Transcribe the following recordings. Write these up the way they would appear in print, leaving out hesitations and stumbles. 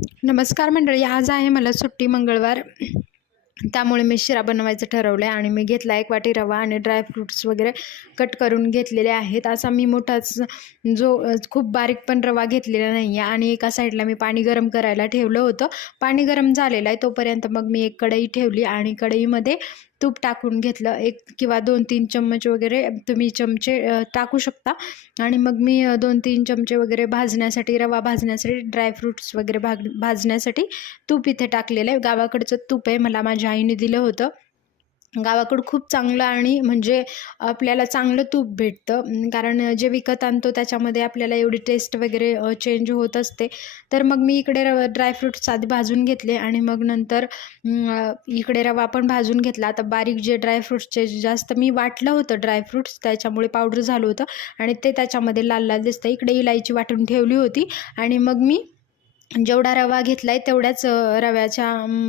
नमस्कार मंडळी, आज आहे मला सुट्टी मंगळवार. त्यामुळे मी शिरा बनवायचं ठरवलं आहे आणि मी घेतला 1 वाटी रवा आणि ड्रायफ्रूट्स वगैरे कट करून घेतलेले आहेत. असा मी मोठाच खूप बारीक पण रवा घेतलेला नाही आहे. आणि एका साईडला मी पाणी गरम करायला ठेवलं होतं. पाणी गरम झालेलं आहे तोपर्यंत मग मी एक कढई ठेवली आणि कढईमध्ये तूप टाकून घेतलं. 1 किंवा 2-3 चम्मच वगैरे तुम्ही चमचे टाकू शकता. आणि मग मी 2-3 चमचे वगैरे भाजण्यासाठी, रवा भाजण्यासाठी, ड्रायफ्रूट्स वगैरे भाजण्यासाठी तूप इथे टाकलेलं आहे. गावाकडचं तूप आहे, मला माझ्या आईने दिलं होतं. गावाकडं खूप चांगलं आणि म्हणजे आपल्याला चांगलं तूप भेटतं, कारण जे विकत आणतो त्याच्यामध्ये आपल्याला एवढी टेस्ट वगैरे चेंज होत असते. तर मग मी इकडे ड्रायफ्रूट्स आधी भाजून घेतले आणि मग नंतर इकडे रवा पण भाजून घेतला. आता बारीक जे ड्रायफ्रूट्सचे जास्त मी वाटलं होतं ड्रायफ्रूट्स, त्याच्यामुळे पावडर झालं होतं आणि ते त्याच्यामध्ये लाल लाल दिसतं. इकडे इलायची वाटून ठेवली होती आणि मग मी जेवढा रवा घेतला आहे तेवढ्याच रव्याच्या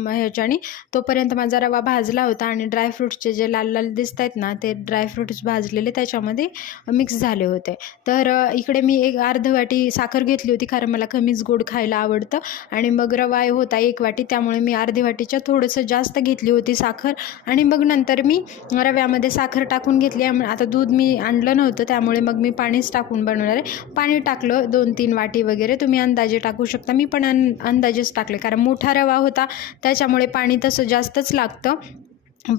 ह्याच्याने तोपर्यंत माझा रवा भाजला होता आणि ड्रायफ्रूट्सचे जे लाल लाल दिसत आहेत ना, ते ड्रायफ्रूट्स भाजलेले त्याच्यामध्ये मिक्स झाले होते. तर इकडे मी एक अर्ध वाटी साखर घेतली होती, कारण मला कमीच गोड खायला आवडतं. आणि मग रवा होता 1 वाटी, त्यामुळे मी अर्धी वाटीच्या थोडंसं जास्त घेतली होती साखर. आणि मग नंतर मी रव्यामध्ये साखर टाकून घेतली. आता दूध मी आणलं नव्हतं, त्यामुळे मग मी पाणीच टाकून बनवणार आहे. पाणी टाकलं 2-3 वाटी वगैरे, तुम्ही अंदाजे टाकू शकता. मी पण अंदाजेच टाकले, कारण मोठा रवा होता त्याच्यामुळे पाणी तसं जास्तच लागतं.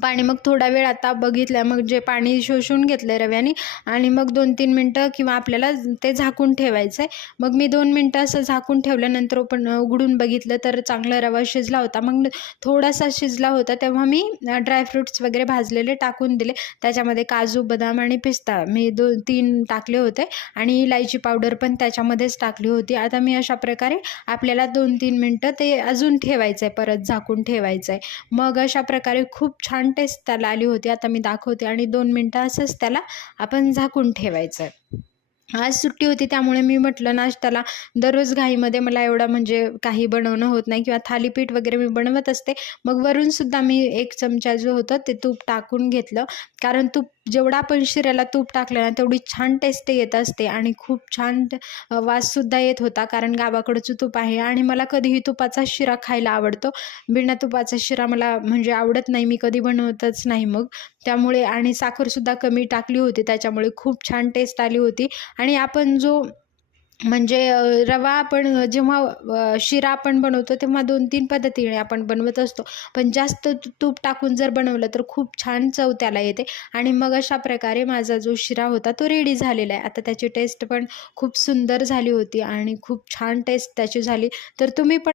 पाणी मग थोडा वेळ आता बघितलं, मग जे पाणी शोषून घेतलं रव्याने आणि मग 2-3 मिनटं किंवा आपल्याला ते झाकून ठेवायचं आहे. मग मी 2 मिनटं असं झाकून ठेवल्यानंतर उघडून बघितलं तर चांगला रवा शिजला होता. मग थोडासा शिजला होता तेव्हा मी ड्रायफ्रूट्स वगैरे भाजलेले टाकून दिले. त्याच्यामध्ये काजू, बदाम आणि पिस्ता मी 2-3 टाकले होते आणि इलायची पावडर पण त्याच्यामध्येच टाकली होती. आता मी अशा प्रकारे आपल्याला 2-3 मिनटं ते अजून ठेवायचं आहे, परत झाकून ठेवायचं आहे. मग अशा प्रकारे खूप छान टेस्ट त्याला आली होती. आता मी दाखवते आणि 2 मिनटं असंच त्याला आपण झाकून ठेवायचं आहे. आज सुट्टी होती त्यामुळे मी म्हटलं नाश्त्याला दररोज घाईमध्ये मला एवढं म्हणजे काही बनवणं होत नाही, किंवा थालीपीठ वगैरे मी बनवत असते. मग वरूनसुद्धा मी 1 चमचा जो होतं ते तूप टाकून घेतलं, कारण तूप जेवढा आपण शिऱ्याला तूप टाकलं ना तेवढी छान टेस्ट येत असते आणि खूप छान वाससुद्धा येत होता, कारण गावाकडचं तूप आहे. आणि मला कधीही तुपाचा शिरा खायला आवडतो. बिना तुपाचा शिरा मला म्हणजे आवडत नाही, मी कधी बनवतच नाही मग. त्यामुळे आणि साखरसुद्धा कमी टाकली होती, त्याच्यामुळे खूप छान टेस्ट आली होती. आणि आपण जो म्हणजे रवा आपण जेव्हा शिरा आपण बनवतो तेव्हा 2-3 पद्धतीने आपण बनवत असतो, पण जास्त तूप टाकून जर बनवलं तर खूप छान चव त्याला येते. आणि मग अशा प्रकारे माझा जो शिरा होता तो रेडी झालेला आहे. आता त्याची टेस्ट पण खूप सुंदर झाली होती आणि खूप छान टेस्ट त्याची झाली. तर तुम्ही पण